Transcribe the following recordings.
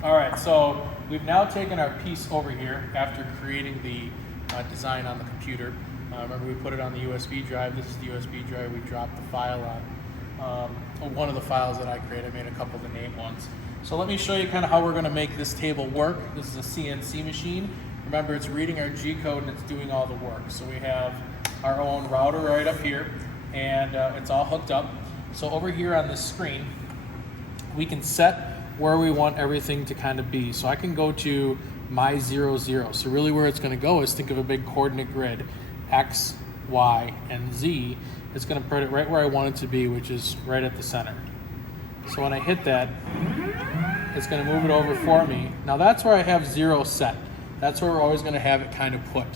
All right, so we've now taken our piece over here after creating the design on the computer. Remember, we put it on the USB drive. This is the USB drive we dropped the file on. One of the files that I created. I made a couple of the named ones. So let me show you kind of how we're going to make this table work. This is a CNC machine. Remember, it's reading our G code and it's doing all the work. So we have our own router right up here, and it's all hooked up. So over here on this screen, we can set where we want everything to kind of be. So I can go to my 0, 0. So really where it's going to go is, think of a big coordinate grid, X, Y, and Z. It's going to put it right where I want it to be, which is right at the center. So when I hit that, it's going to move it over for me. Now that's where I have 0 set. That's where we're always going to have it kind of put.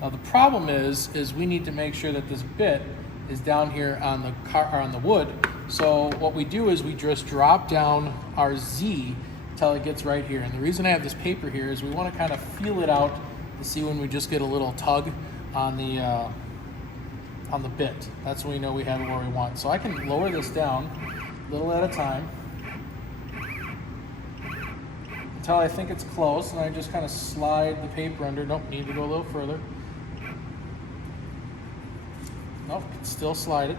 Now the problem is we need to make sure that this bit is down here on the wood. So what we do is we just drop down our Z until it gets right here. And the reason I have this paper here is we want to kind of feel it out to see when we just get a little tug on the bit. That's when we know we have it where we want. So I can lower this down a little at a time until I think it's close, and I just kind of slide the paper under. Don't need to go a little further. Nope, can still slide it.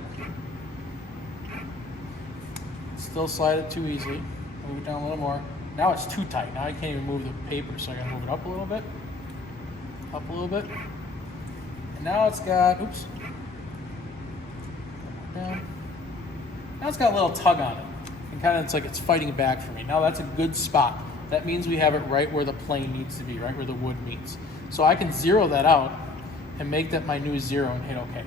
Still slide it too easily. Move it down a little more. Now it's too tight. Now I can't even move the paper, so I gotta move it up a little bit. Up a little bit. And now it's got, oops. Down. Now it's got a little tug on it. And kind of it's like it's fighting back for me. Now that's a good spot. That means we have it right where the plane needs to be, right where the wood meets. So I can zero that out and make that my new 0 and hit OK.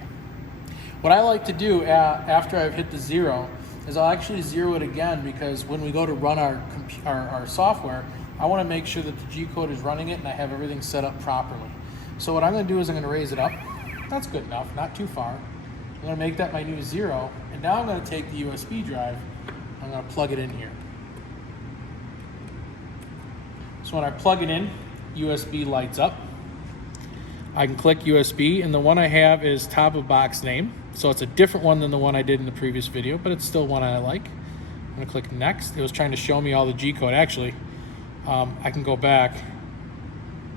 What I like to do after I've hit the 0 is I'll actually 0 it again, because when we go to run our software, I want to make sure that the G code is running it and I have everything set up properly. So what I'm going to do is I'm going to raise it up. That's good enough, not too far. I'm going to make that my new 0, and now I'm going to take the USB drive, I'm going to plug it in here. So when I plug it in, USB lights up. I can click USB, and the one I have is top of box name. So it's a different one than the one I did in the previous video, but it's still one I like. I'm gonna click next. It was trying to show me all the G code. Actually, I can go back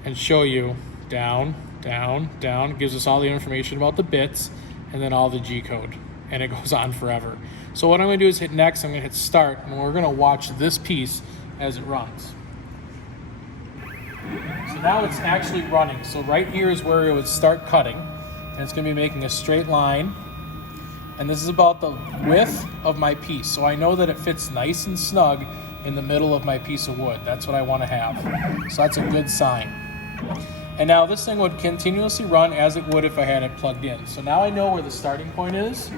and show you down, down, down. It gives us all the information about the bits and then all the G code, and it goes on forever. So what I'm gonna do is hit next, I'm gonna hit start, and we're gonna watch this piece as it runs. So now it's actually running. So right here is where it would start cutting, and it's going to be making a straight line. And this is about the width of my piece. So I know that it fits nice and snug in the middle of my piece of wood. That's what I want to have. So that's a good sign. And now this thing would continuously run as it would if I had it plugged in. So now I know where the starting point is.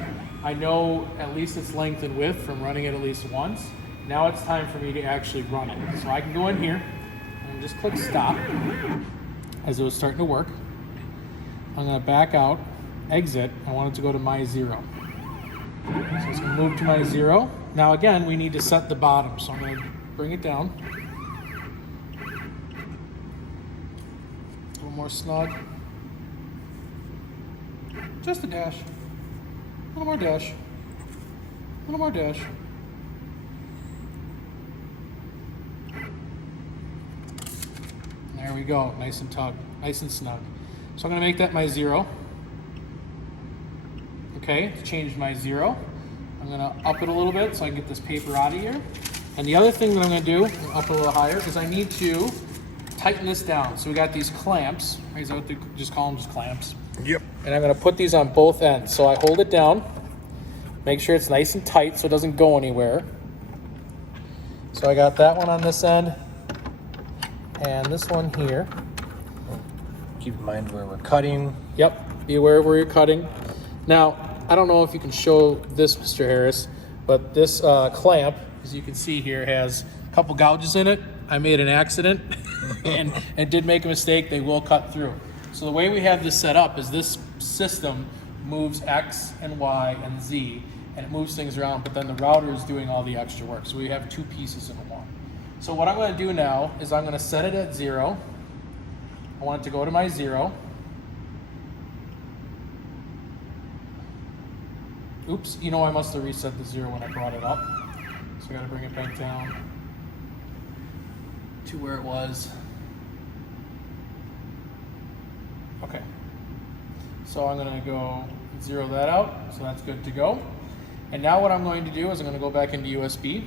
I know at least its length and width from running it at least once. Now it's time for me to actually run it. So I can go in here and just click stop as it was starting to work. I'm going to back out, exit. I want it to go to my 0. So it's going to move to my 0. Now again, we need to set the bottom. So I'm going to bring it down. A little more snug. Just a dash. A little more dash. A little more dash. There we go, nice and nice and snug. So I'm gonna make that my 0. Okay, to change my 0, I'm gonna up it a little bit so I can get this paper out of here. And the other thing that I'm gonna do, up it a little higher, is I need to tighten this down. So we got these clamps, is that what they just call them, just clamps? Yep. And I'm gonna put these on both ends. So I hold it down, make sure it's nice and tight so it doesn't go anywhere. So I got that one on this end, and this one here. Keep in mind where we're cutting. Yep, be aware of where you're cutting. Now, I don't know if you can show this, Mr. Harris, but this clamp, as you can see here, has a couple gouges in it. I made an accident and did make a mistake. They will cut through. So the way we have this set up is this system moves X and Y and Z, and it moves things around, but then the router is doing all the extra work. So we have two pieces in one. So what I'm going to do now is I'm going to set it at 0. I want it to go to my 0. Oops, you know I must have reset the 0 when I brought it up. So I got to bring it back down. to where it was. Okay. So I'm going to go zero that out, so that's good to go. And now what I'm going to do is I'm going to go back into USB.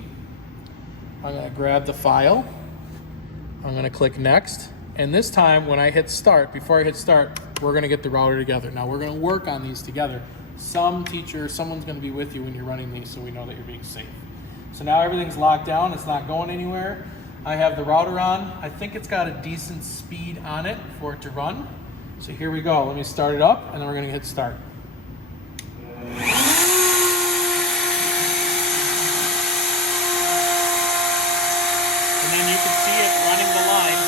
I'm going to grab the file. I'm going to click next. And this time when I hit start, before I hit start, we're going to get the router together. Now we're going to work on these together. Some teacher, someone's going to be with you when you're running these so we know that you're being safe. So now everything's locked down. It's not going anywhere. I have the router on. I think it's got a decent speed on it for it to run. So here we go. Let me start it up and then we're going to hit start. And then you can see it running the line.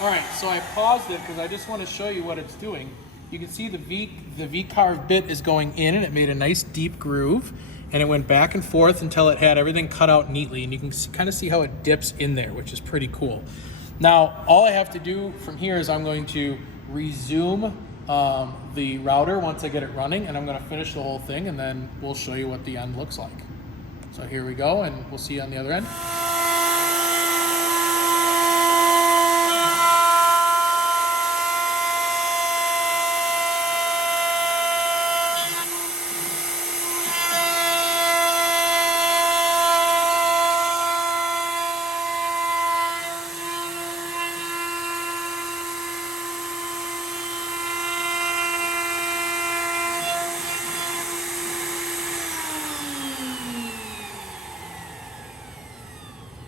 All right, so I paused it because I just want to show you what it's doing. You can see the V-carve bit is going in and it made a nice deep groove and it went back and forth until it had everything cut out neatly, and you can kind of see how it dips in there, which is pretty cool. Now, all I have to do from here is I'm going to resume the router once I get it running, and I'm going to finish the whole thing, and then we'll show you what the end looks like. So here we go, and we'll see you on the other end.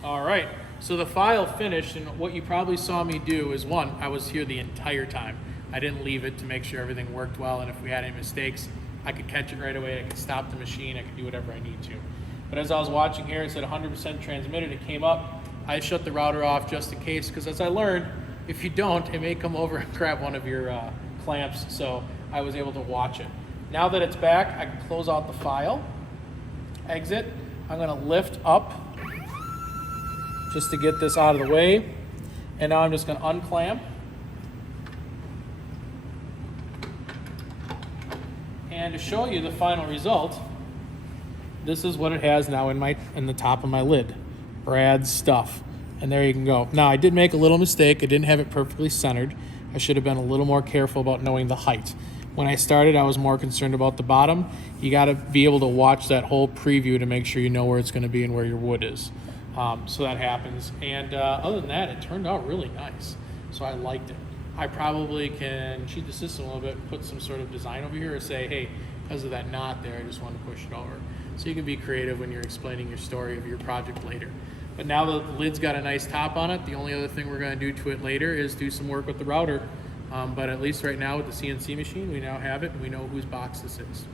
All right, so the file finished, and what you probably saw me do is, one, I was here the entire time. I didn't leave it to make sure everything worked well, and if we had any mistakes, I could catch it right away. I could stop the machine. I could do whatever I need to. But as I was watching here, it said 100% transmitted. It came up. I shut the router off just in case, because as I learned, if you don't, it may come over and grab one of your clamps, so I was able to watch it. Now that it's back, I can close out the file, exit. I'm gonna lift up just to get this out of the way. And now I'm just gonna unclamp. And to show you the final result, this is what it has now in the top of my lid. Brad's stuff. And there you can go. Now I did make a little mistake. I didn't have it perfectly centered. I should have been a little more careful about knowing the height. When I started, I was more concerned about the bottom. You gotta be able to watch that whole preview to make sure you know where it's gonna be and where your wood is. So that happens. And other than that, it turned out really nice. So I liked it. I probably can cheat the system a little bit, put some sort of design over here, or say, hey, because of that knot there, I just want to push it over. So you can be creative when you're explaining your story of your project later. But now the lid's got a nice top on it. The only other thing we're going to do to it later is do some work with the router. But at least right now with the CNC machine, we now have it and we know whose box this is.